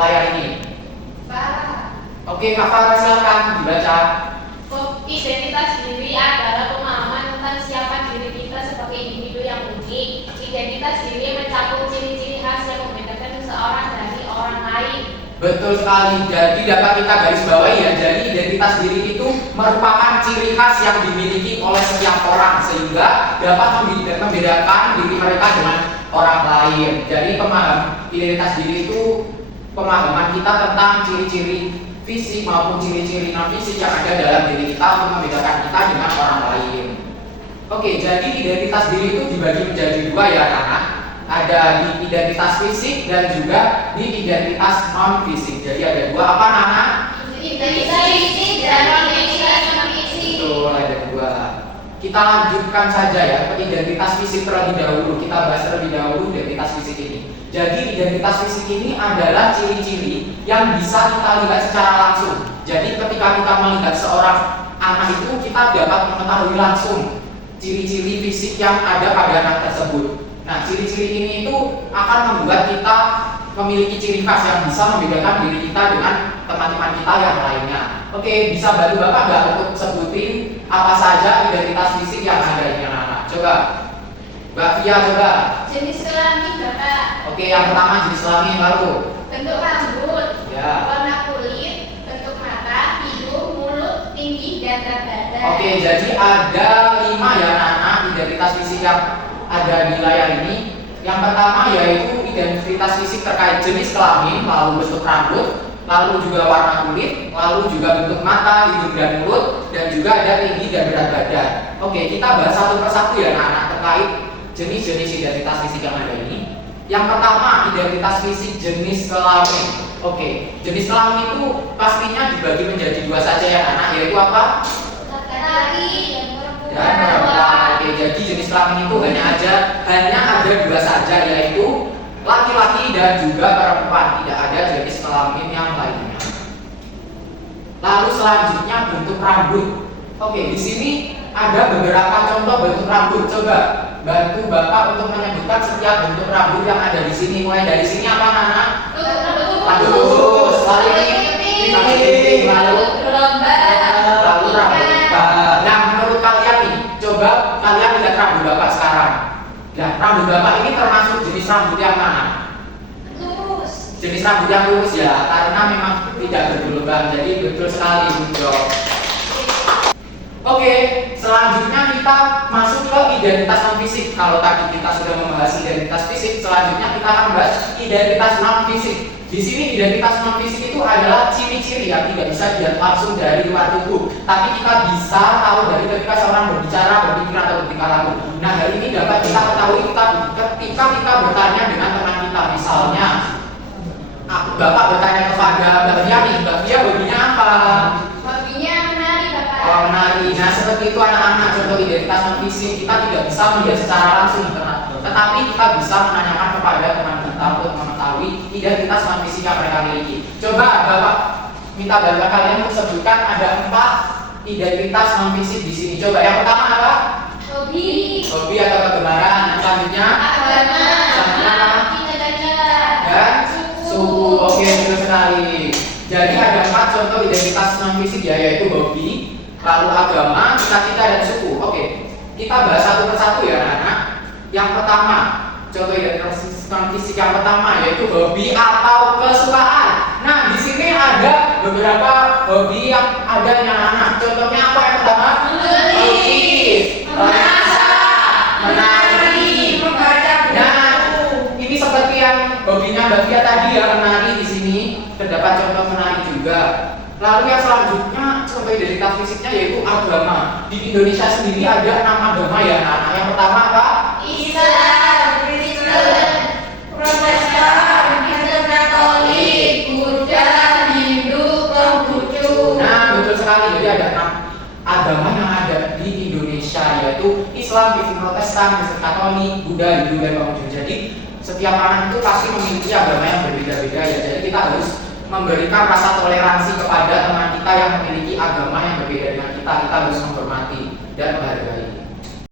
layar ini? Oke, Kak Farah silakan dibaca. Identitas diri adalah pemahaman tentang siapa diri kita sebagai individu yang unik. Identitas diri mencakup ciri-ciri khas yang membedakan seseorang dari orang lain. Betul sekali. Jadi dapat kita garis bawahi ya. Jadi identitas diri itu merupakan ciri khas yang dimiliki oleh setiap orang sehingga dapat membedakan diri mereka dengan orang lain. Jadi identitas diri itu pemahaman kita tentang ciri-ciri fisik maupun ciri-ciri non fisik yang ada dalam diri kita untuk membedakan kita dengan orang lain. Oke, jadi identitas diri itu dibagi menjadi dua ya anak-anak. Ada di identitas fisik dan juga di identitas non fisik. Jadi ada dua apa anak-anak? Identitas fisik dan identitas non fisik. Betul, ada dua. Kita lanjutkan saja ya ke identitas fisik terlebih dahulu. Kita bahas terlebih dahulu identitas fisik ini. Jadi identitas fisik ini adalah ciri-ciri yang bisa kita lihat secara langsung. Jadi ketika kita melihat seorang anak itu, kita dapat mengetahui langsung ciri-ciri fisik yang ada pada anak tersebut. Nah, ciri-ciri ini itu akan membuat kita memiliki ciri khas yang bisa membedakan diri kita dengan teman-teman kita yang lainnya. Oke, bisa bantu Bapak nggak untuk sebutin apa saja identitas fisik yang ada ini anak-anak? Coba, Mbak Fia coba. Jenis kelamin Bapak. Oke, yang pertama jenis kelamin lalu. Bentuk rambut. Ya. Warna kulit. Bentuk mata, hidung, mulut, tinggi dan berat badan. Oke, jadi ada 5 ya anak-anak identitas fisik yang ada di layar ini. Yang pertama yaitu identitas fisik terkait jenis kelamin, lalu bentuk rambut, lalu juga warna kulit, lalu juga bentuk mata, hidung dan mulut, dan juga ada tinggi dan berat badan. Oke, kita bahas satu persatu ya anak-anak terkait jenis-jenis identitas fisik yang ada ini. Yang pertama identitas fisik jenis kelamin. Oke, jenis kelamin itu pastinya dibagi menjadi dua saja ya anak, yaitu apa? Laki-laki Dan perempuan. Oke, jadi jenis kelamin itu hanya ada dua saja, yaitu laki-laki dan juga perempuan. Tidak ada jenis kelamin yang lainnya. Lalu selanjutnya bentuk rambut. Oke, di sini ada beberapa contoh bentuk rambut. Coba bantu Bapak untuk menyebutkan setiap bentuk rambut yang ada di sini. Mulai dari sini apa anak? Rambut lurus, lalu ini, lalu rambut. Nah, menurut kalian nih, coba kalian lihat rambut Bapak sekarang. Nah, rambut Bapak ini termasuk jenis rambut yang mana? lurus. Jenis rambut yang lurus ya, karena memang tidak bergelombang. Jadi betul sekali Bu. Oke, selanjutnya kita masuk ke identitas non fisik. Kalau tadi kita sudah membahas identitas fisik, selanjutnya kita akan membahas identitas non fisik. Di sini identitas non fisik itu adalah ciri-ciri yang tidak bisa dilihat langsung dari luar tubuh, tapi kita bisa tahu dari ketika seorang berbicara, berpikir atau bertingkah laku. Nah, hal ini dapat kita ketahui ketika kita bertanya dengan teman kita. Misalnya, Bapak bertanya kepada Mbak Fia nih, Mbak Fia hobinya apa? Hobinya menari Bapak. Oh, menari. Nah, seperti itu anak-anak, contoh identitas non fisik kita tidak bisa melihat secara langsung, tetapi kita bisa menanyakan kepada teman kita untuk mengetahui identitas non fisik yang mereka miliki. Coba Bapak minta bantuan kalian untuk sebutkan ada 4 identitas non fisik di sini. Coba yang pertama apa? Hobi. Hobi atau kegemaran. Yang selanjutnya Agama. dan suku. Oke, betul sekali. Jadi ada 4 contoh identitas non fisik ya, yaitu hobi, lalu agama, cita-cita dan suku. Oke, kita bahas satu persatu ya anak-anak. Yang pertama, contoh identitas non fisik yang pertama yaitu hobi atau kesukaan. Nah, di sini ada beberapa hobi yang ada yang anak-anak. Contohnya apa yang pertama? Melukis, memasak, menari, membaca buku. Nah, ini seperti yang hobinya Mbak Fia tadi ya, menari. Di sini terdapat contoh menari juga. Lalu yang selanjutnya contoh identitas fisiknya yaitu agama. Di Indonesia sendiri ada 6 agama ya anak-anak. Yang pertama apa? Islam, Kristen, Protestan, Kristen Katolik, Buddha, Hindu, Konghucu. Nah, betul sekali. Jadi ada 6 agama yang ada di Indonesia, yaitu Islam, Kristen Protestan, Kristen Katolik, Buddha, Hindu dan Konghucu. Jadi setiap anak itu pasti memiliki agama yang berbeda-beda ya. Jadi kita harus memberikan rasa toleransi kepada teman kita yang memiliki agama yang berbeda dengan kita. Kita harus menghormati dan menghargai.